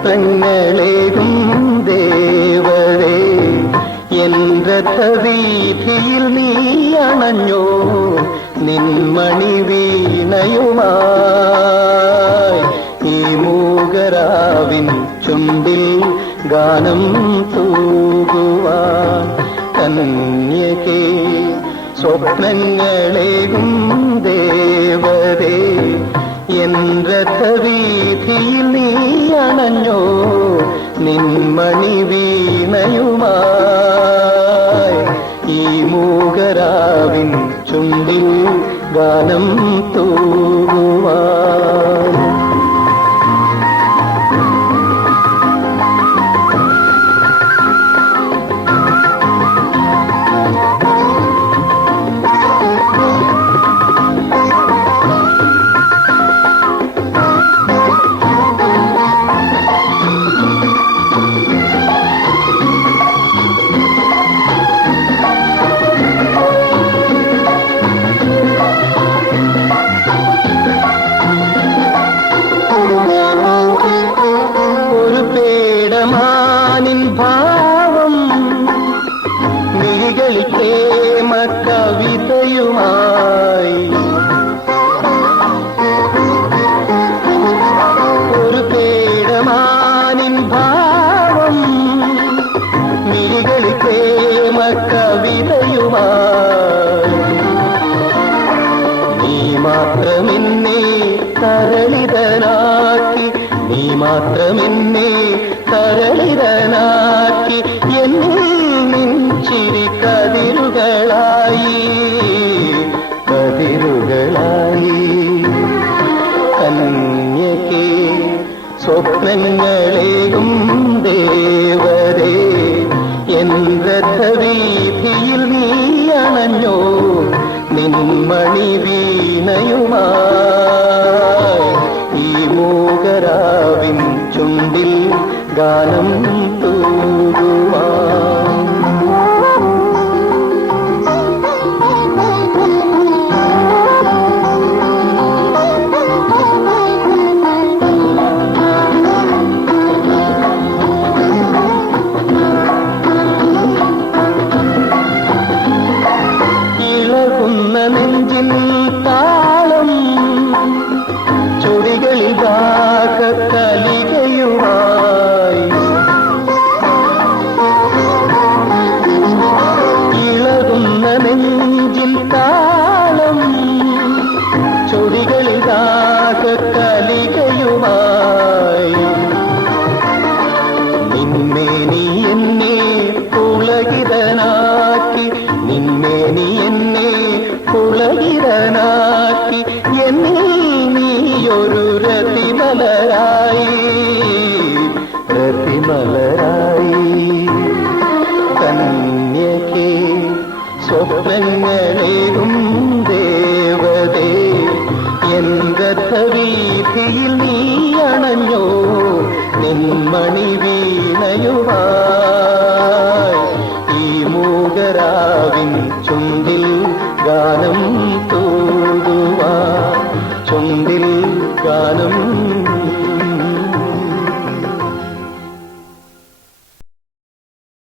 സ്വപ്നങ്ങളേകും ദേവരേ. എന്തീതിയിൽ നീ അണഞ്ഞോ നിന്മണി വീണയുമായി ഈ മൂകരാവിൻ ചുണ്ടിൽ ഗാനം തൂകുവാൻ കന്യകേ സ്വപ്നങ്ങളേകും ദേവതേ എന്തത്ത വീതിയിൽ നീ അണഞ്ഞോ നിൻമണി വീണയുമായി ഈ മൂകരാവിൻ ചുണ്ടിൽ ഗാനം തൂകുവാൻ മിഴികൾ പ്രേമ കവിതയുമായി. ഒരു പേടമാനിൻ ഭാവം മിഴികൾ പ്രേമ കവിതയുമായി. നീ മാത്രമെന്നെ തരളിതനാക്കി നീ മാത്രമെന്നെ എന്തത്ത വീതിയിൽ നീ അണഞ്ഞോ? നിൻമണി വീണയുമായി. ഈ മൂകരാവിൻ ചുണ്ടിൽ ഗാനം പുളകിതനാക്കി നിന്നെ നീ എന്നെ പുളകിതനാക്കി എന്നിൽ നീയൊരു രതിമലരായി രതിമലരായി. കന്യകേ സ്വപ്നങ്ങളേകും ദേവതേ എന്തത്ത വീതിയിൽ നീ അണഞ്ഞോ നിൻമണി ചുണ്ടിൽ ഗാനം തോന്നുവാ ചുണ്ടിൽ ഗാനം